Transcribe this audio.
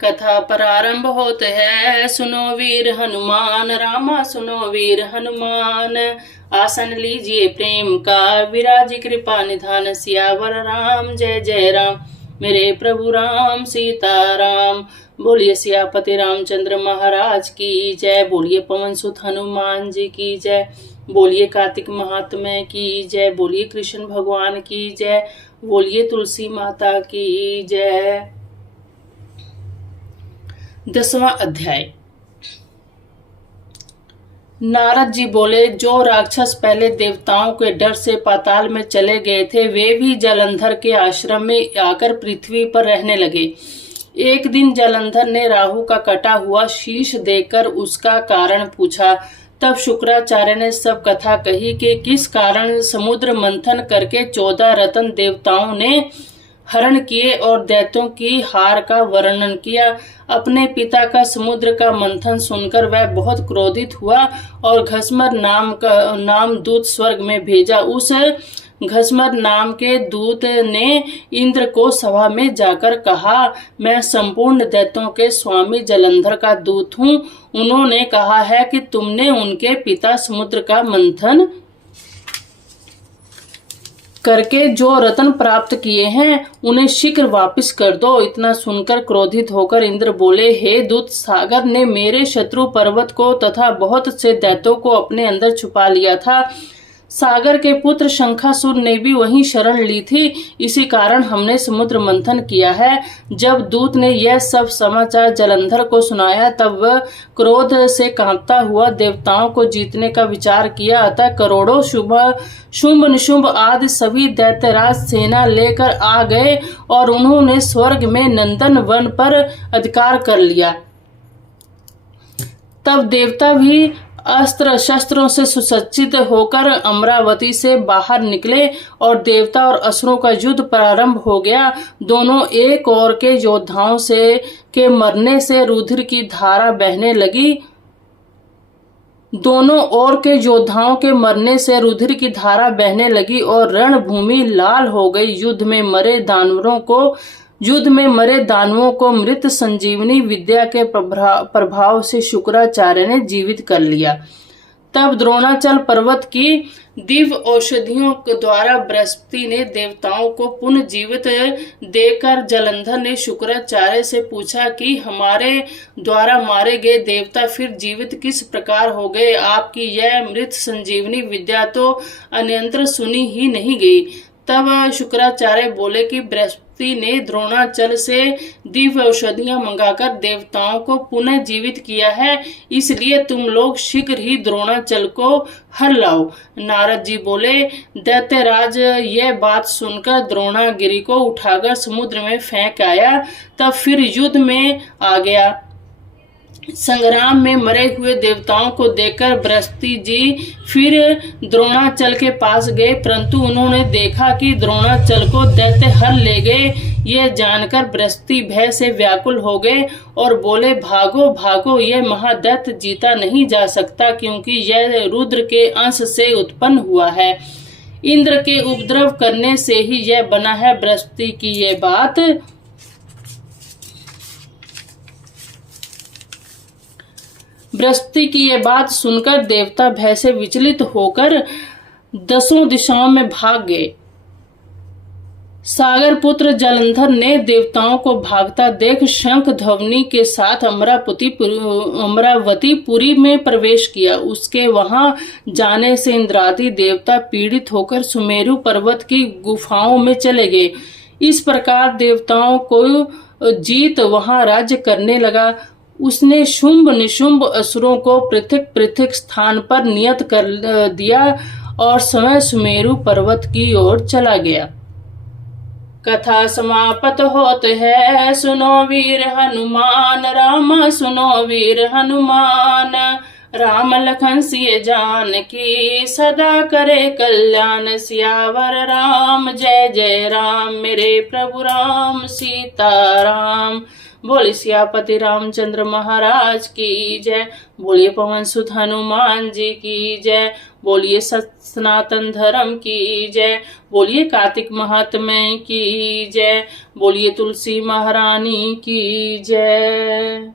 कथा प्रारंभ होते है, सुनो वीर हनुमान, रामा सुनो वीर हनुमान। आसन लीजिए प्रेम का, विराजी कृपा निधान, सियावर राम जय जय राम। मेरे प्रभु राम सीताराम। बोलिए सियापति रामचंद्र महाराज की जय। बोलिए पवन सुत हनुमान जी की जय। बोलिए कार्तिक महात्म्य की जय। बोलिए कृष्ण भगवान की जय। बोलिए तुलसी माता की जय। 10वां अध्याय। नारद जी बोले, जो राक्षस पहले देवताओं के डर से पाताल में चले गए थे, वे भी जलंधर के आश्रम में आकर पृथ्वी पर रहने लगे। एक दिन जलंधर ने राहु का कटा हुआ शीश देखकर उसका कारण पूछा। तब शुक्राचार्य ने सब कथा कही कि किस कारण समुद्र मंथन करके 14 रत्न देवताओं ने हरण किए और दैत्यों की हार का वर्णन किया। अपने पिता का समुद्र का मंथन सुनकर वह बहुत क्रोधित हुआ और घसमर नाम दूत स्वर्ग में भेजा। उस घसमर नाम के दूत ने इंद्र को सभा में जाकर कहा, मैं संपूर्ण दैत्यों के स्वामी जलंधर का दूत हूँ। उन्होंने कहा है कि तुमने उनके पिता समुद्र का मंथन करके जो रत्न प्राप्त किए हैं उन्हें शीघ्र वापस कर दो। इतना सुनकर क्रोधित होकर इंद्र बोले, हे दूत, सागर ने मेरे शत्रु पर्वत को तथा बहुत से दैत्यों को अपने अंदर छुपा लिया था। सागर के पुत्र शंखासुर ने भी वहीं शरण ली थी, इसी कारण हमने समुद्र मंथन किया है। जब दूत ने यह सब समाचार जलंधर को सुनाया, तब वह क्रोध से कांपता हुआ देवताओं को जीतने का विचार किया। अतः करोड़ों शुंभ निशुंभ आदि सभी दैत्यराज सेना लेकर आ गए और उन्होंने स्वर्ग में नंदन वन पर अधिकार कर लिया। तब देवता भी अस्त्र शस्त्रों से सुसज्जित होकर अमरावती से बाहर निकले और देवता और असुरों का युद्ध प्रारंभ हो गया। दोनों एक ओर के योद्धाओं के मरने से रुधिर की धारा बहने लगी। दोनों ओर के योद्धाओं के मरने से रुधिर की धारा बहने लगी और रणभूमि लाल हो गई। युद्ध में मरे दानवों को मृत संजीवनी विद्या के प्रभाव से शुक्राचार्य ने जीवित कर लिया। तब द्रोणाचल पर्वत की दिव्य औषधियों द्वारा बृहस्पति ने देवताओं को पुनः जीवित देकर जलंधर ने शुक्राचार्य से पूछा कि हमारे द्वारा मारे गए देवता फिर जीवित किस प्रकार हो गए। आपकी यह मृत संजीवनी विद्या तो अन्यत्र सुनी ही नहीं गई। तब शुक्राचार्य बोले कि बृहस्पति ने द्रोणाचल से दिव्य औषधियां मंगाकर देवताओं को पुनः जीवित किया है, इसलिए तुम लोग शीघ्र ही द्रोणाचल को हर लाओ। नारद जी बोले, दैत्यराज यह बात सुनकर द्रोणागिरि को उठाकर समुद्र में फेंक आया। तब फिर युद्ध में आ गया। संग्राम में मरे हुए देवताओं को देखकर बृहस्पति जी फिर द्रोणाचल के पास गए, परंतु उन्होंने देखा कि द्रोणाचल को दैत्य हर ले गए। यह जानकर बृहस्पति भय से व्याकुल हो गए और बोले, भागो भागो, यह महादैत्य जीता नहीं जा सकता, क्योंकि यह रुद्र के अंश से उत्पन्न हुआ है। इंद्र के उपद्रव करने से ही यह बना है। बृहस्पति की यह बात बृहस्पति की यह बात सुनकर देवता भय से विचलित होकर 10 दिशाओं में भाग गए। सागर पुत्र जलंधर ने देवताओं को भागता देख शंख ध्वनि के साथ अमरावतीपुरी में प्रवेश किया। उसके वहां जाने से इंद्रादि देवता पीड़ित होकर सुमेरु पर्वत की गुफाओं में चले गए। इस प्रकार देवताओं को जीत वहां राज्य करने लगा। उसने शुंभ निशुंभ असुरों को पृथक पृथक स्थान पर नियत कर दिया और स्वयं सुमेरु पर्वत की ओर चला गया। कथा समाप्त होते है, सुनो वीर हनुमान, राम सुनो वीर हनुमान। राम लखन सिय जानकी, सदा करे कल्याण, सियावर राम जय जय राम। मेरे प्रभु राम सीताराम। बोले सियापति रामचंद्र महाराज की जय। बोलिए पवन सुत हनुमान जी की जय। बोलिए सनातन धर्म की जय। बोलिए कार्तिक महात्म्य की जय। बोलिए तुलसी महारानी की जय।